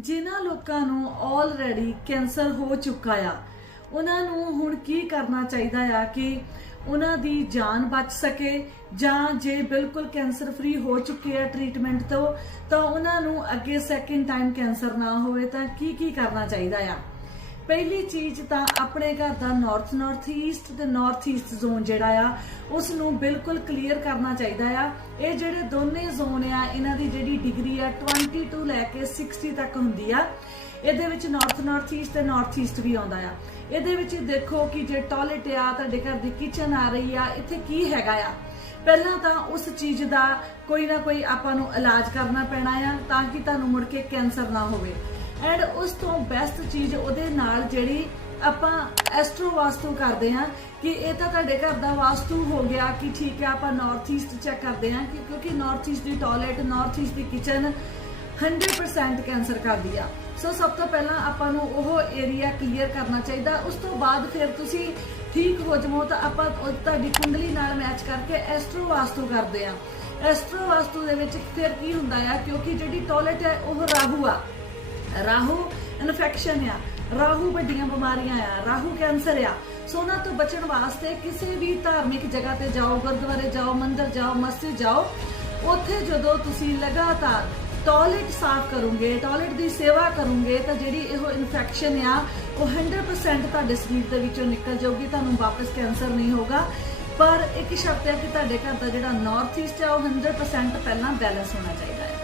ਜਿਨ੍ਹਾਂ ਲੋਕਾਂ ਨੂੰ ਆਲਰੇਡੀ ਕੈਂਸਰ ਹੋ ਚੁੱਕਾ ਆ, ਉਹਨਾਂ ਨੂੰ ਹੁਣ ਕੀ ਕਰਨਾ ਚਾਹੀਦਾ ਆ ਕਿ ਉਹਨਾਂ ਦੀ ਜਾਨ ਬਚ ਸਕੇ ਜਾਂ ਜੇ ਬਿਲਕੁਲ ਕੈਂਸਰ ਫ੍ਰੀ ਹੋ ਚੁੱਕੇ ਆ ਟ੍ਰੀਟਮੈਂਟ ਤੋਂ, ਤਾਂ ਉਹਨਾਂ ਨੂੰ ਅੱਗੇ ਸੈਕਿੰਡ ਟਾਈਮ ਕੈਂਸਰ ਨਾ ਹੋਵੇ, ਤਾਂ ਕੀ ਕੀ ਕਰਨਾ ਚਾਹੀਦਾ ਆ? ਪਹਿਲੀ ਚੀਜ਼ ਤਾਂ ਆਪਣੇ ਘਰ ਦਾ ਨਾਰਥ ਨਾਰਥ ਈਸਟ ਤੇ ਨਾਰਥ ਈਸਟ ਜ਼ੋਨ ਜਿਹੜਾ ਆ ਉਸ ਨੂੰ ਬਿਲਕੁਲ ਕਲੀਅਰ ਕਰਨਾ ਚਾਹੀਦਾ ਆ। ਇਹ ਜਿਹੜੇ ਦੋਨੇ ਜ਼ੋਨ ਆ, ਇਹਨਾਂ ਦੀ ਜਿਹੜੀ ਡਿਗਰੀ ਆ 20 ਤੋਂ ਲੈ ਕੇ 60 ਤੱਕ ਹੁੰਦੀ ਆ। ਇਹਦੇ ਵਿੱਚ ਨਾਰਥ ਨਾਰਥ ਈਸਟ ਤੇ ਨਾਰਥ ਈਸਟ ਵੀ ਆਉਂਦਾ ਆ। ਇਹਦੇ ਵਿੱਚ ਦੇਖੋ ਕਿ ਜੇ ਟਾਇਲਟ ਆ, ਤੁਹਾਡੇ ਘਰ ਦੀ ਕਿਚਨ ਆ ਰਹੀ ਆ, ਇੱਥੇ ਕੀ ਹੈਗਾ ਆ? ਪਹਿਲਾਂ ਤਾਂ ਉਸ ਚੀਜ਼ ਦਾ ਕੋਈ ਨਾ ਕੋਈ ਆਪਾਂ ਨੂੰ ਇਲਾਜ ਕਰਨਾ ਪੈਣਾ ਆ, ਤਾਂ ਕਿ ਤੁਹਾਨੂੰ ਮੁੜ ਕੇ ਕੈਂਸਰ ਨਾ ਹੋਵੇ। ਐਂਡ ਉਸ ਤੋਂ ਬੈਸਟ ਚੀਜ਼ ਉਹਦੇ ਨਾਲ ਜਿਹੜੀ ਆਪਾਂ ਐਸਟਰੋ ਵਾਸਤੂ ਕਰਦੇ ਹਾਂ ਕਿ ਇਹ ਤਾਂ ਤੁਹਾਡੇ ਘਰ ਦਾ ਵਾਸਤੂ ਹੋ ਗਿਆ ਕਿ ਠੀਕ ਹੈ, ਆਪਾਂ ਨਾਰਥ ਈਸਟ ਚੈੱਕ ਕਰਦੇ ਹਾਂ ਕਿ ਕਿਉਂਕਿ ਨਾਰਥ ਈਸਟ ਦੀ ਟਾਇਲਟ ਨਾਰਥ ਈਸਟ ਦੀ ਕਿਚਨ 100% ਕੈਂਸਰ ਕਰਦੀ ਆ। ਸੋ ਸਭ ਤੋਂ ਪਹਿਲਾਂ ਆਪਾਂ ਨੂੰ ਉਹ ਏਰੀਆ ਕਲੀਅਰ ਕਰਨਾ ਚਾਹੀਦਾ। ਉਸ ਤੋਂ ਬਾਅਦ ਫਿਰ ਤੁਸੀਂ ਠੀਕ ਹੋ ਜਾਵੋ ਤਾਂ ਆਪਾਂ ਤੁਹਾਡੀ ਕੁੰਡਲੀ ਨਾਲ ਮੈਚ ਕਰਕੇ ਐਸਟਰੋ ਵਾਸਤੂ ਕਰਦੇ ਆ ਐਸਟਰੋ ਵਾਸਤੂ ਦੇ ਵਿੱਚ ਫਿਰ ਕੀ ਹੁੰਦਾ ਆ, ਕਿਉਂਕਿ ਜਿਹੜੀ ਟਾਇਲਟ ਹੈ ਉਹ ਰਾਹੂ ਆ। ਰਾਹੂ ਇਨਫੈਕਸ਼ਨ ਆ, ਰਾਹੂ ਵੱਡੀਆਂ ਬਿਮਾਰੀਆਂ ਆ, ਰਾਹੂ ਕੈਂਸਰ ਆ। ਸੋ ਉਹਨਾਂ ਤੋਂ ਬਚਣ ਵਾਸਤੇ ਕਿਸੇ ਵੀ ਧਾਰਮਿਕ ਜਗ੍ਹਾ ਤੇ ਜਾਓ, ਗੁਰਦੁਆਰੇ ਜਾਓ, ਮੰਦਿਰ ਜਾਓ, ਮਸਜਿਦ ਜਾਓ, ਉੱਥੇ ਜਦੋਂ ਤੁਸੀਂ ਲਗਾਤਾਰ ਟਾਇਲਟ ਸਾਫ਼ ਕਰੋਗੇ ਟਾਇਲਟ ਦੀ ਸੇਵਾ ਕਰੋਗੇ, ਤਾਂ ਜਿਹੜੀ ਇਹੋ ਇਨਫੈਕਸ਼ਨ ਆ, ਉਹ 100% ਤੁਹਾਡੇ ਸਰੀਰ ਦੇ ਵਿੱਚੋਂ ਨਿਕਲ ਜਾਊਗੀ, ਤੁਹਾਨੂੰ ਵਾਪਸ ਕੈਂਸਰ ਨਹੀਂ ਹੋਗਾ ਪਰ ਇੱਕ ਸ਼ਰਤ ਹੈ ਕਿ ਤੁਹਾਡੇ ਘਰ ਦਾ ਜਿਹੜਾ ਨਾਰਥ ਈਸਟ ਹੈ ਉਹ 100% ਪਹਿਲਾਂ ਬੈਲੈਂਸ ਹੋਣਾ ਚਾਹੀਦਾ ਹੈ।